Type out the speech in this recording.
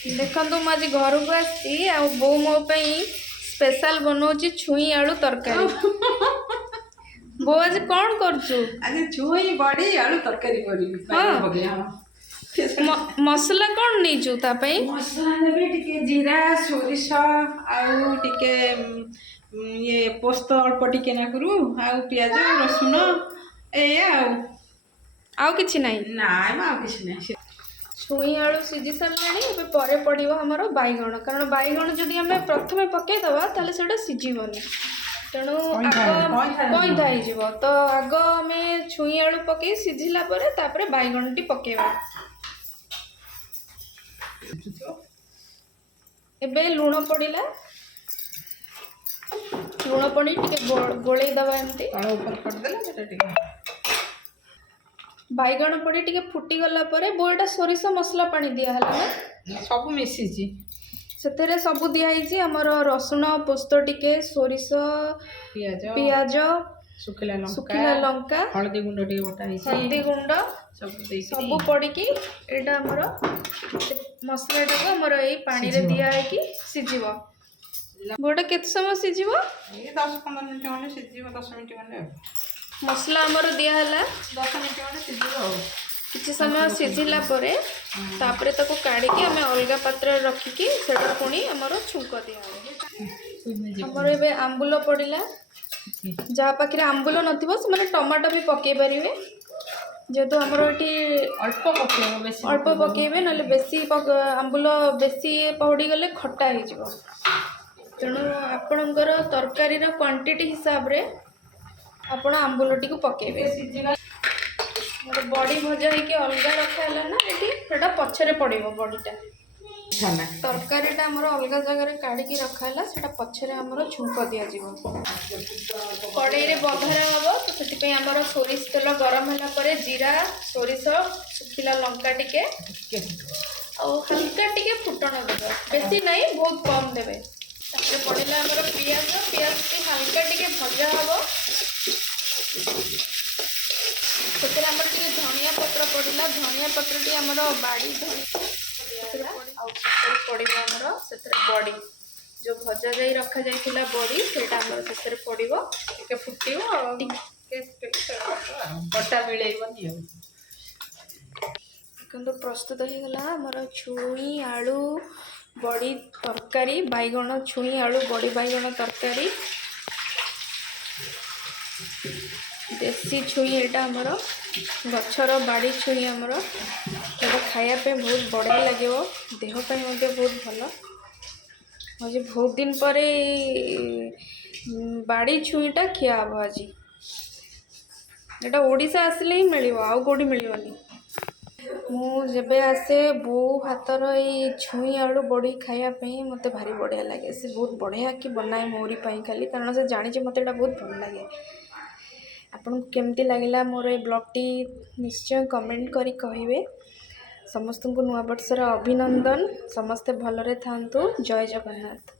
देखो मुझे घर को आसी आ बो मो स्पेशल बनाऊँ छुई आलू तरकारी। बो आज कौन करछु? आज छुई बड़ी आलू तरकारी करी। हाँ मसला कौन नहीं छु ता पई? मसला नेबे टिके जीरा सोरिष आउ टिके ये पोस्त अल्प टिके ना करू आउ प्याज रसुन ए आउ किछि नहीं नाय मा किछ नहीं। छुई आलू सीझी सारे ए परे पड़ो आमर बैगण कारण बैगण जदि आम प्रथम पकईदबा ताले सेटा सीझीबनी तेणु आग कईथा हो तो आग आम छुई आलू पकई सीझिला तापर बैगण टी पकेबा। एबे लुण पड़िला लुण पड़ी टिके गोलई दबा एमती ऊपर कर देला सेटा टिके बैगण पड़ी टिके फुटी गला परे बोटा सोरिष मसला पानी दिया हला ना सब मिसी जी सेतेरे सब दिया हिची हमर रसुण पोस्त टिके सोरिष पियाज सुखिला लंका हल्दी गुंड टिके बटा हिची हल्दी गुंड सब पड़ी की एटा हमर मसला टाको हमर एई पानी रे दिया है कि सिझिबो। बोटा केते समय सिझिबो? ए 10-15 मिनिट माने सिझिबो 10 मिनिट माने मसला हमर दिया हला 10 मिनिट माने सिझिबो। किसी समय सिझिला परे तापरे ताको काढ़ी के हमें अलगा पात्र रखी की सेटा पुणी हमर छुंक दिया हमर एबे आंबुल पड़िला जहाँ पाखे आंबुल नथिबो से माने टमाटो भी पकई पारिबे जेहेतु हमर एठी अल्प पकेबे नले बेसी आंबुल बेसी पहुड़ी गले खट्टा हो जिवो तेणु आपणकर तरकारी क्वांटिटी हिसाब रे आपण आंबुलटी को पकेबे। मोर बड़ी भजा होके अलगा रखा है ना ये सेटा पछरे पड़ो बड़ीटा तरकारीटा आमर अलग जगह काढ़ी रखाला सेटा पछरे आमर छुंक दिया कड़ई रे बघारा हम तो से आमर सोरिष तेल गरम होला परे जीरा सोरिष सुखिला लंका टिके हल्का टिके फुटन देव बेसी नहीं बहुत कम देवे पड़ेगा आमर पियाज पियाज हल्का टिके भजा हम से आमर टिके धनिया पत्र पड़ला धनिया पत्र टी आमर बाड़ी पड़ो आमर से बड़ी जो भजा जाई रखा जाइथिला बड़ी सेटा आमर से पड़ो टिके फुटिबो बटा मिलेबनी देखो प्रस्तुत हो गला आमर छुई आलू बड़ी तरकारी बैगण छुई आलू बड़ी बैगण तरकारी देसी छुई एटा आमर गछर बाड़ी छुई आमर खायापे बहुत बढ़िया लगे देहपाई बहुत भल मुझे बहुत दिन पर बाड़ी छुईटा खिया हम आज एटा ओडिशा आसिले ही मिल आउ कौटी मिलनी मुझे आसे बो हाथर ये छुई आलू बड़ी खायापी मत भारी बढ़िया लगे से बहुत बढ़िया कि बनाए मोरी खाली कारण से जानी मत बहुत भल लगे। आपन केमती लगिला मोर ए ब्लॉगटी निश्चय कमेंट करी कहिबे। समस्त को नुआ वर्षर अभिनंदन समस्ते भलरे थांतु। जय जगन्नाथ।